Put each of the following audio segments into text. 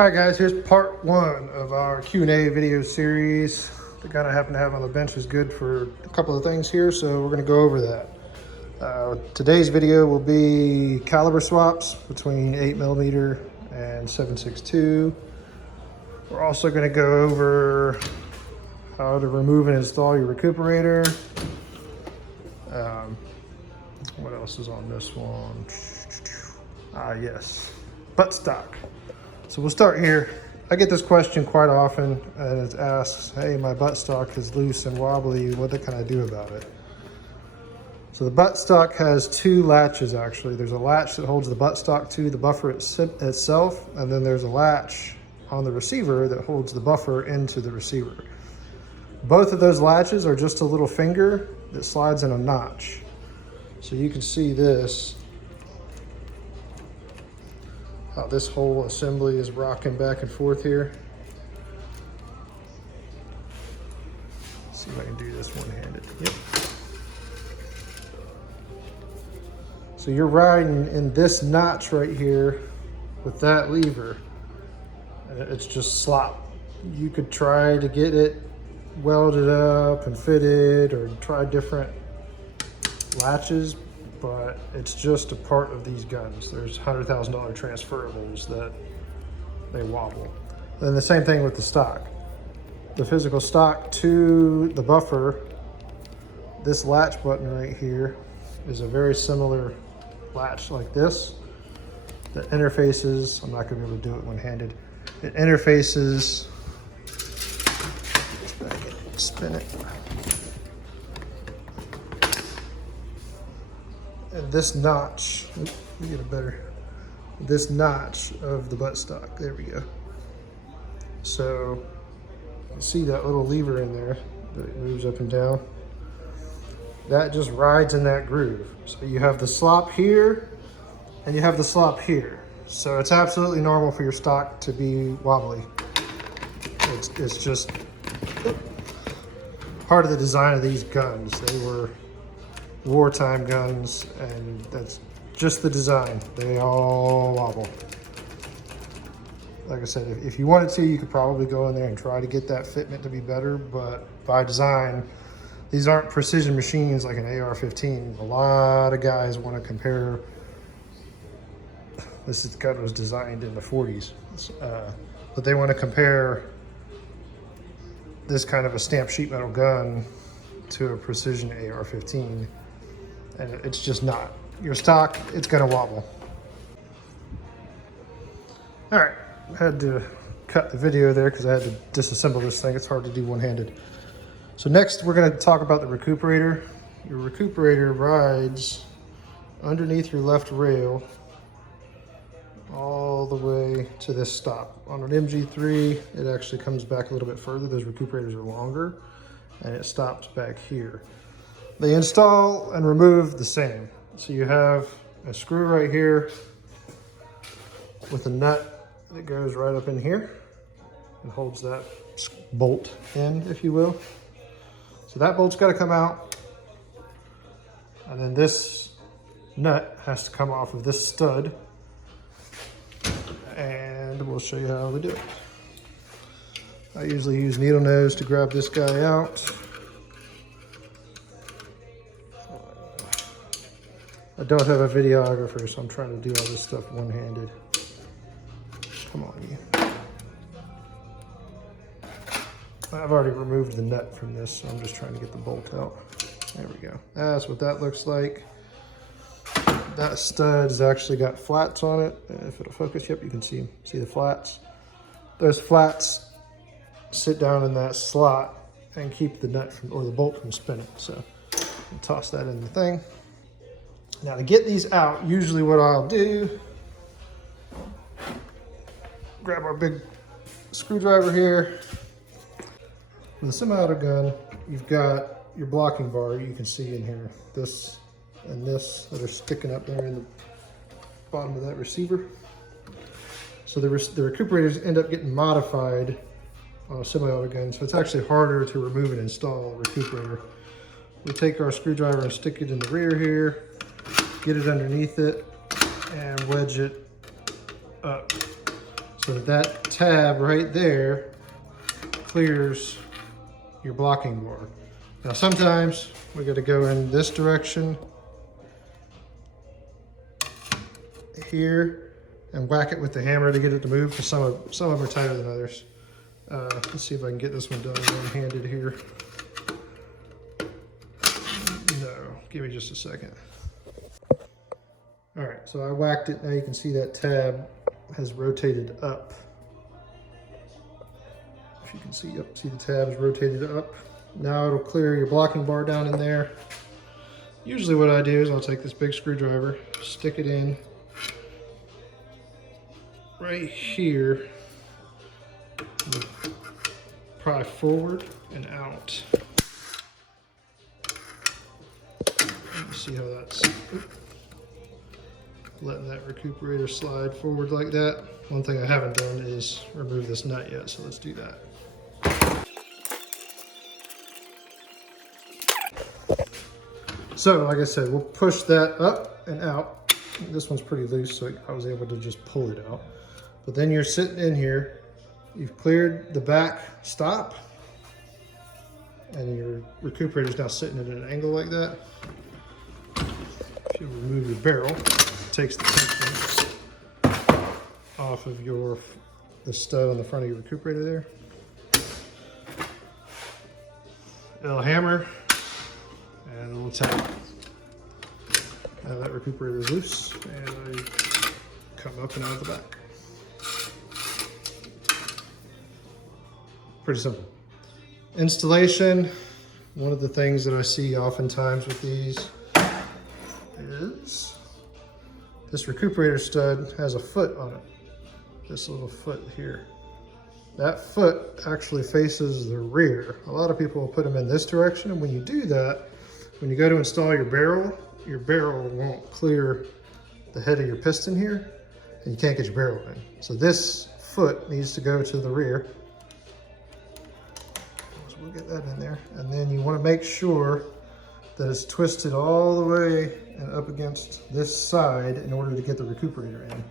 All right, guys, here's part one of our Q&A video series. The gun I happen to have on the bench is good for a couple of things here, so we're going to go over that. Today's video will be caliber swaps between 8mm and 7.62. We're also going to go over how to remove and install your recuperator. What else is on this one? Yes, buttstock. So we'll start here. I get this question quite often, and it asks, hey, my buttstock is loose and wobbly, what can I do about it? So the buttstock has two latches, actually. There's a latch that holds the buttstock to the buffer itself, and then there's a latch on the receiver that holds the buffer into the receiver. Both of those latches are just a little finger that slides in a notch. So you can see this. How this whole assembly is rocking back and forth here. Let's see if I can do this one-handed. Yep. So you're riding in this notch right here with that lever, and it's just slop. You could try to get it welded up and fitted or try different latches, but it's just a part of these guns. There's $100,000 transferables that they wobble. Then the same thing with the stock. The physical stock to the buffer, this latch button right here is a very similar latch like this that interfaces, I'm not gonna be able to do it one-handed. It interfaces, spin it. And this notch, let me get a better, this notch of the buttstock, there we go. So you see that little lever in there that moves up and down? That just rides in that groove. So you have the slop here and you have the slop here. So it's absolutely normal for your stock to be wobbly. It's just part of the design of these guns. They were wartime guns, and that's just the design. They all wobble. Like I said, if you wanted to, you could probably go in there and try to get that fitment to be better, but by design, these aren't precision machines like an AR-15. A lot of guys want to compare, this gun was designed in the 40s, but they want to compare this kind of a stamped sheet metal gun to a precision AR-15. And it's just not. Your stock, it's gonna wobble. All right, I had to cut the video there because I had to disassemble this thing. It's hard to do one-handed. So next, we're gonna talk about the recuperator. Your recuperator rides underneath your left rail all the way to this stop. On an MG3, it actually comes back a little bit further. Those recuperators are longer, and it stops back here. They install and remove the same. So you have a screw right here with a nut that goes right up in here and holds that bolt in, if you will. So that bolt's got to come out, and then this nut has to come off of this stud, and we'll show you how we do it. I usually use needle nose to grab this guy out. I don't have a videographer, so I'm trying to do all this stuff one-handed. Come on, you. I've already removed the nut from this, so I'm just trying to get the bolt out. There we go. That's what that looks like. That stud's actually got flats on it. If it'll focus, yep, you can see the flats. Those flats sit down in that slot and keep the nut from, or the bolt from spinning. So I'll toss that in the thing. Now to get these out, usually what I'll do, grab our big screwdriver here. For the semi-auto gun, you've got your blocking bar, you can see in here, this and this that are sticking up there in the bottom of that receiver. So the recuperators end up getting modified on a semi-auto gun, so it's actually harder to remove and install a recuperator. We take our screwdriver and stick it in the rear here, get it underneath it, and wedge it up. So that tab right there clears your blocking bar. Now sometimes we got to go in this direction here and whack it with the hammer to get it to move, because some of them are tighter than others. Let's see if I can get this one done one-handed here. No, give me just a second. All right, so I whacked it. Now you can see that tab has rotated up. If you can see, see the tabs rotated up. Now it'll clear your blocking bar down in there. Usually what I do is I'll take this big screwdriver, stick it in right here, pry forward and out. See how that's letting that recuperator slide forward like that. One thing I haven't done is remove this nut yet, so let's do that. So like I said, we'll push that up and out. This one's pretty loose, so I was able to just pull it out. But then you're sitting in here, you've cleared the back stop, and your recuperator's now sitting at an angle like that. If you remove your barrel, it takes the tension off of the stud on the front of your recuperator there. A little hammer and a little tap. Now that recuperator is loose, and I come up and out of the back. Pretty simple. Installation, one of the things that I see oftentimes with these is this recuperator stud has a foot on it. This little foot here. That foot actually faces the rear. A lot of people will put them in this direction, and when you do that, when you go to install your barrel won't clear the head of your piston here, and you can't get your barrel in. So this foot needs to go to the rear. So we'll get that in there. And then you want to make sure that it's twisted all the way and up against this side in order to get the recuperator in.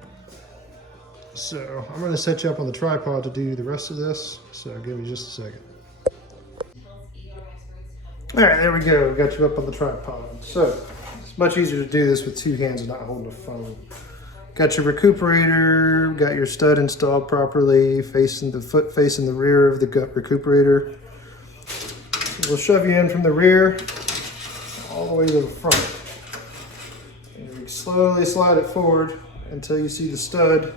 So I'm going to set you up on the tripod to do the rest of this. So give me just a second. All right, there we go. Got you up on the tripod. So it's much easier to do this with two hands and not holding a phone. Got your recuperator, got your stud installed properly, facing the foot facing the rear of the recuperator. We'll shove you in from the rear all the way to the front. And you slowly slide it forward until you see the stud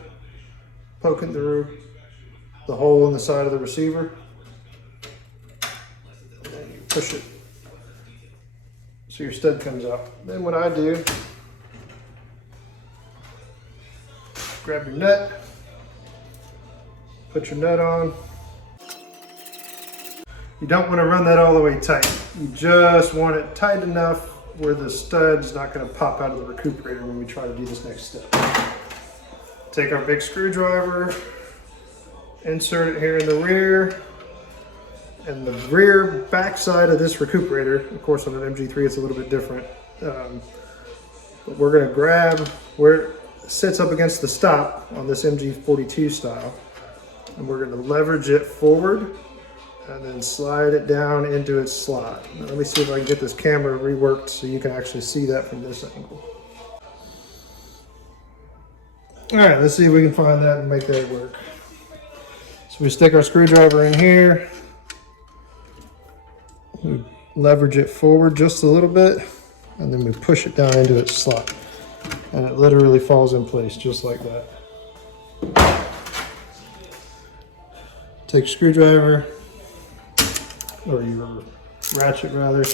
poking through the hole in the side of the receiver. And then you push it so your stud comes out. Then what I do, grab your nut, put your nut on. You don't want to run that all the way tight. You just want it tight enough where the stud's not going to pop out of the recuperator when we try to do this next step. Take our big screwdriver, insert it here in the rear, and the rear backside of this recuperator, of course on an MG3 it's a little bit different, but we're going to grab where it sits up against the stop on this MG42 style, and we're going to leverage it forward and then slide it down into its slot. Now, let me see if I can get this camera reworked so you can actually see that from this angle. All right, let's see if we can find that and make that work. So we stick our screwdriver in here, we leverage it forward just a little bit, and then we push it down into its slot. And it literally falls in place just like that. Take a screwdriver, or your ratchet rather,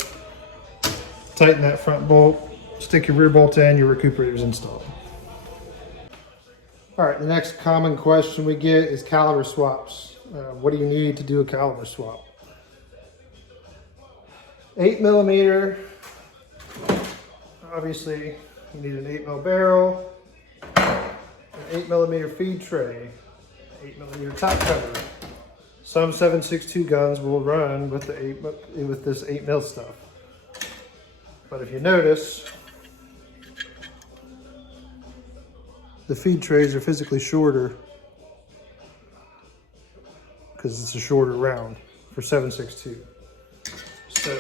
tighten that front bolt, stick your rear bolt in, your recuperator's installed. All right, the next common question we get is caliber swaps. What do you need to do a caliber swap? 8mm, obviously you need an 8mm barrel, an 8mm feed tray, 8mm top cover. Some 7.62 guns will run with this 8mm stuff. But if you notice, the feed trays are physically shorter because it's a shorter round for 7.62. So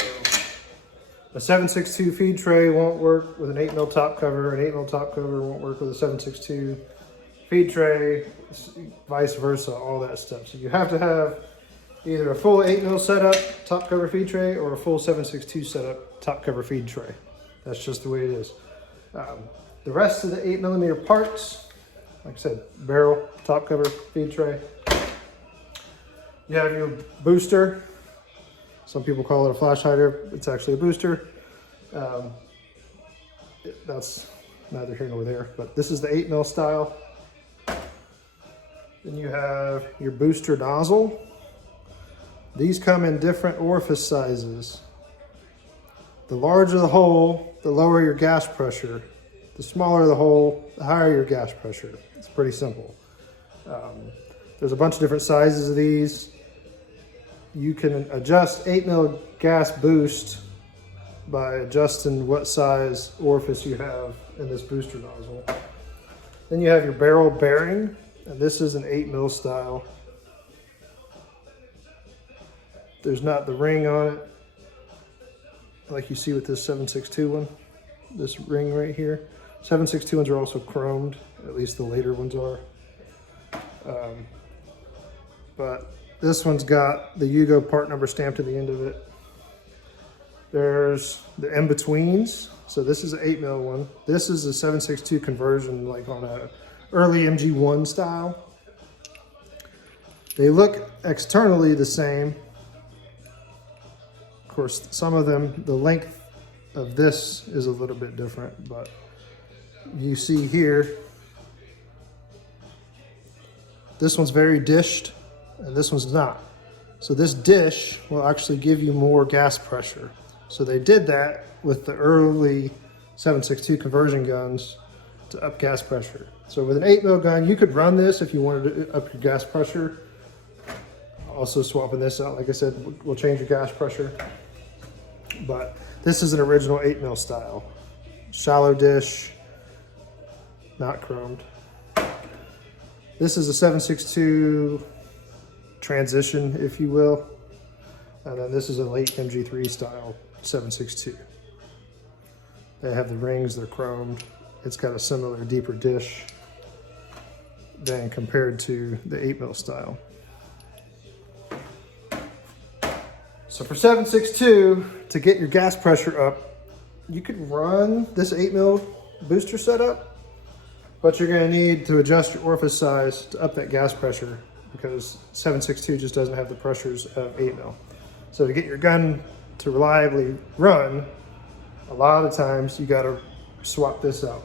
a 7.62 feed tray won't work with an 8 mil top cover. An 8 mil top cover won't work with a 7.62 feed tray, vice versa, all that stuff. So you have to have either a full 8 mil setup top cover feed tray or a full 7.62 setup top cover feed tray. That's just the way it is. The rest of the 8mm parts, like I said, barrel, top cover, feed tray. You have your booster. Some people call it a flash hider. It's actually a booster. That's neither here nor there, but this is the 8 mil style. Then you have your booster nozzle. These come in different orifice sizes. The larger the hole, the lower your gas pressure. The smaller the hole, the higher your gas pressure. It's pretty simple. There's a bunch of different sizes of these. You can adjust 8 mil gas boost by adjusting what size orifice you have in this booster nozzle. Then you have your barrel bearing, and this is an 8 mil style. There's not the ring on it like you see with this 7.62 one, this ring right here. 7.62 ones are also chromed, at least the later ones are. But this one's got the Yugo part number stamped at the end of it. There's the in-betweens. So this is an 8 mil one. This is a 7.62 conversion, like on a early MG1 style. They look externally the same. Of course, some of them, the length of this is a little bit different, but you see here, this one's very dished and this one's not. So this dish will actually give you more gas pressure. So they did that with the early 7.62 conversion guns to up gas pressure. So with an 8 mil gun, you could run this if you wanted to up your gas pressure. Also swapping this out, like I said, will change your gas pressure. But this is an original 8 mil style. Shallow dish, not chromed. This is a 7.62 transition, if you will. And then this is a late MG3 style 7.62. They have the rings, they're chromed. It's got a similar deeper dish than compared to the 8 mil style. So for 7.62, to get your gas pressure up, you could run this 8 mil booster setup, but you're gonna need to adjust your orifice size to up that gas pressure because 7.62 just doesn't have the pressures of 8 mil. So to get your gun to reliably run, a lot of times you gotta swap this out.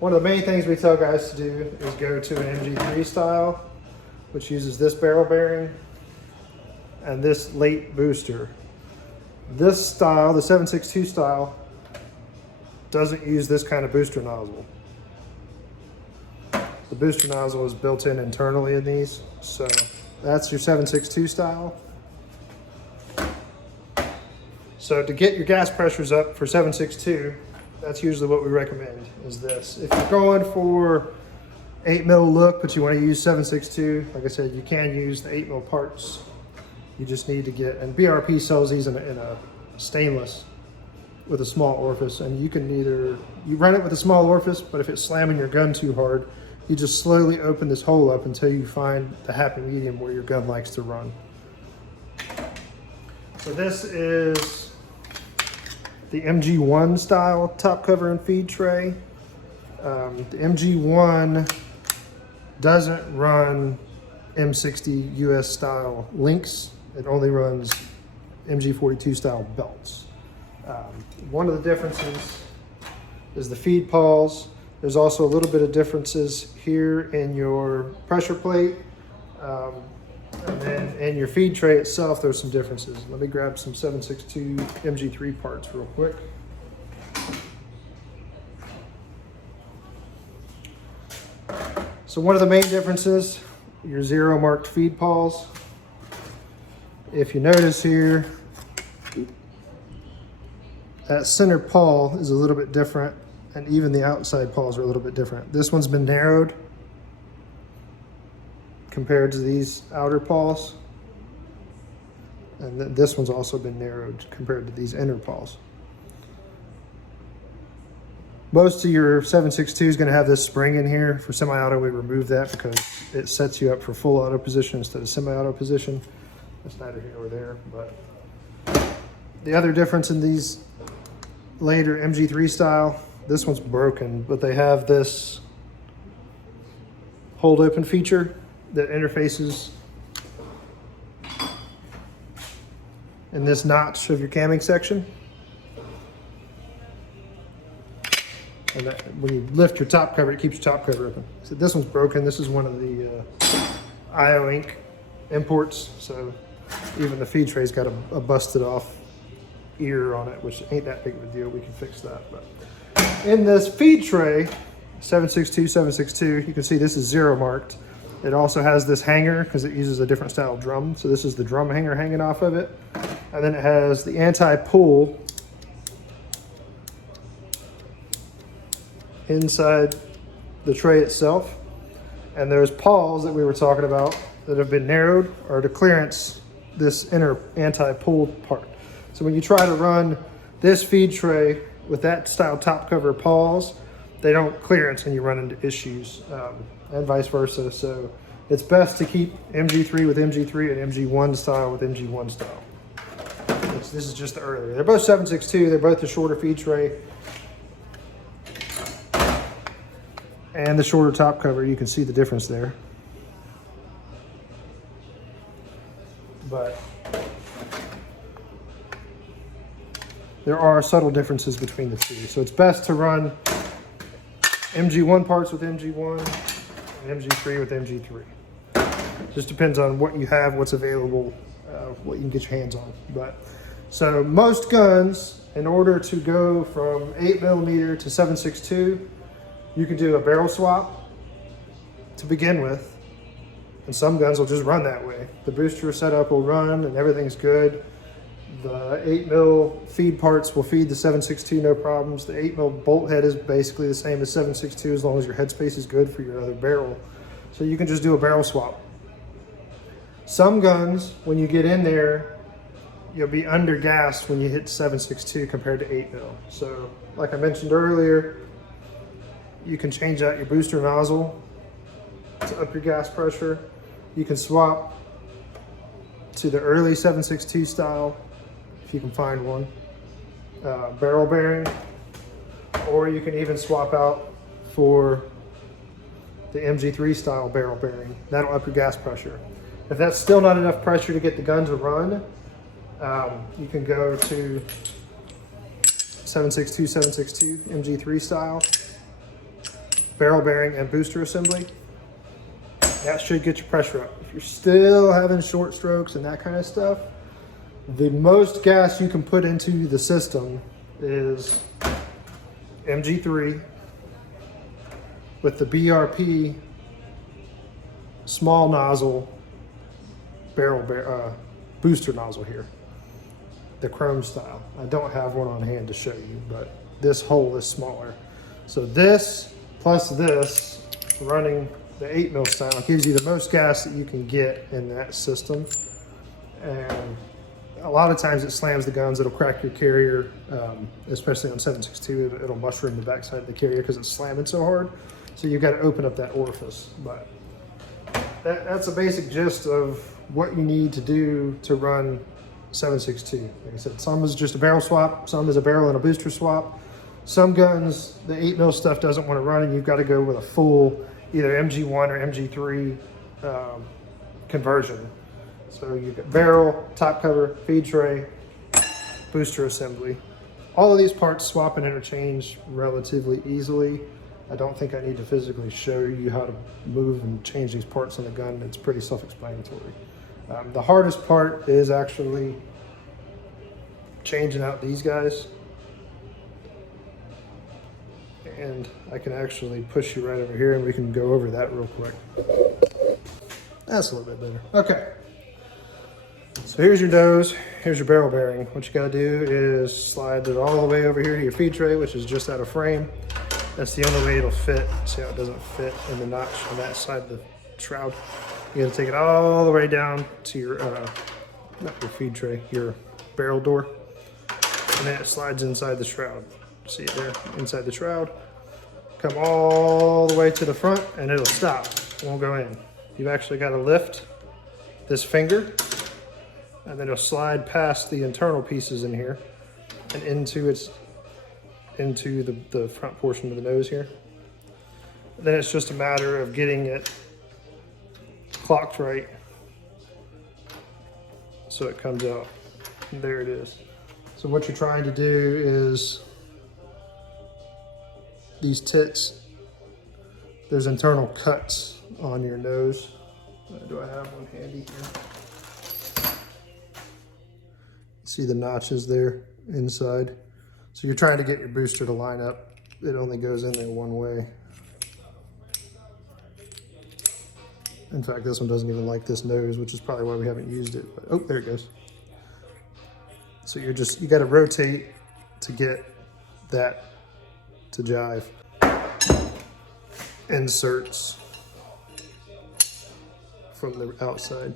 One of the main things we tell guys to do is go to an MG3 style, which uses this barrel bearing and this late booster. This style, the 7.62 style, doesn't use this kind of booster nozzle. The booster nozzle is built in internally in these. So that's your 7.62 style. So to get your gas pressures up for 7.62, that's usually what we recommend, is this. If you're going for 8 mil look, but you want to use 7.62, like I said, you can use the 8 mil parts. You just need to get, and BRP sells these in a stainless with a small orifice, and you can either, you run it with a small orifice, but if it's slamming your gun too hard, you just slowly open this hole up until you find the happy medium where your gun likes to run. So this is the MG1 style top cover and feed tray. The MG1 doesn't run M60 US style links. It only runs MG42 style belts. One of the differences is the feed pawls. There's also a little bit of differences here in your pressure plate. And then in your feed tray itself, there's some differences. Let me grab some 7.62 MG3 parts real quick. So one of the main differences, your zero marked feed pawls. If you notice here, that center pawl is a little bit different, and even the outside pawls are a little bit different. This one's been narrowed. compared to these outer paws. And this one's also been narrowed compared to these inner paws. Most of your 762 is going to have this spring in here. For semi-auto, we remove that because it sets you up for full auto position instead of semi-auto position. That's neither here nor there. But the other difference in these later MG3 style, this one's broken, but they have this hold open feature that interfaces in this notch of your camming section. And that, when you lift your top cover, it keeps your top cover open. So this one's broken. This is one of the IO Inc. imports. So even the feed tray's got a busted off ear on it, which ain't that big of a deal. We can fix that. But in this feed tray, 762, you can see this is 0 marked. It also has this hanger because it uses a different style of drum. So this is the drum hanger hanging off of it. And then it has the anti-pull inside the tray itself. And there's paws that we were talking about that have been narrowed or to clearance this inner anti-pull part. So when you try to run this feed tray with that style top cover paws, they don't clearance and you run into issues, and vice versa. So it's best to keep MG3 with MG3 and MG1 style with MG1 style. This is just the earlier. They're both 762. They're both the shorter feed tray and the shorter top cover. You can see the difference there. But there are subtle differences between the two. So it's best to run MG1 parts with MG1 and MG3 with MG3. Just depends on what you have, what's available, what you can get your hands on. But so most guns, in order to go from 8mm to 7.62, you can do a barrel swap to begin with, and some guns will just run that way. The booster setup will run and everything's good. The 8mm feed parts will feed the 7.62 no problems. The 8mm bolt head is basically the same as 7.62 as long as your headspace is good for your other barrel. So you can just do a barrel swap. Some guns, when you get in there, you'll be under gassed when you hit 7.62 compared to 8mm. So like I mentioned earlier, you can change out your booster nozzle to up your gas pressure. You can swap to the early 7.62 style if you can find one, barrel bearing, or you can even swap out for the MG3 style barrel bearing. That'll up your gas pressure. If that's still not enough pressure to get the gun to run, you can go to 7.62 MG3 style, barrel bearing and booster assembly. That should get your pressure up. If you're still having short strokes and that kind of stuff, the most gas you can put into the system is MG3 with the BRP small nozzle booster nozzle here, the chrome style. I don't have one on hand to show you, but this hole is smaller. So this plus this running the 8mm style gives you the most gas that you can get in that system. And a lot of times it slams the guns. It'll crack your carrier, especially on 7.62. It'll mushroom the backside of the carrier because it's slamming so hard. So you've got to open up that orifice. But that's a basic gist of what you need to do to run 7.62. Like I said, some is just a barrel swap, some is a barrel and a booster swap. Some guns, the 8mm stuff doesn't want to run, and you've got to go with a full either MG1 or MG3 conversion. So you've got barrel, top cover, feed tray, booster assembly. All of these parts swap and interchange relatively easily. I don't think I need to physically show you how to move and change these parts on the gun. It's pretty self-explanatory. The hardest part is actually changing out these guys. And I can actually push you right over here and we can go over that real quick. That's a little bit better. Okay. So here's your nose, here's your barrel bearing. What you gotta do is slide it all the way over here to your feed tray, which is just out of frame. That's the only way it'll fit. See how it doesn't fit in the notch on that side of the shroud. You gotta take it all the way down to your, not your feed tray, your barrel door. And then it slides inside the shroud. See it there, inside the shroud. Come all the way to the front and it'll stop, it won't go in. You've actually gotta lift this finger and then it'll slide past the internal pieces in here and into the front portion of the nose here. And then it's just a matter of getting it clocked right so it comes out. And there it is. So what you're trying to do is these tits, there's internal cuts on your nose. Do I have one handy here? See the notches there inside? So you're trying to get your booster to line up. It only goes in there one way. In fact, this one doesn't even like this nose, which is probably why we haven't used it. But, oh, there it goes. So you got to rotate to get that to jive. Inserts from the outside,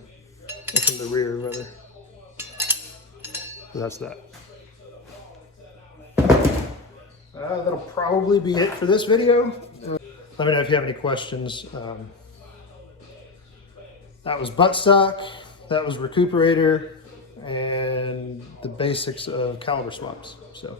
or from the rear rather. So that's that. That'll probably be it for this video. Let me know if you have any questions. That was buttstock, that was recuperator, and the basics of caliber swaps. So.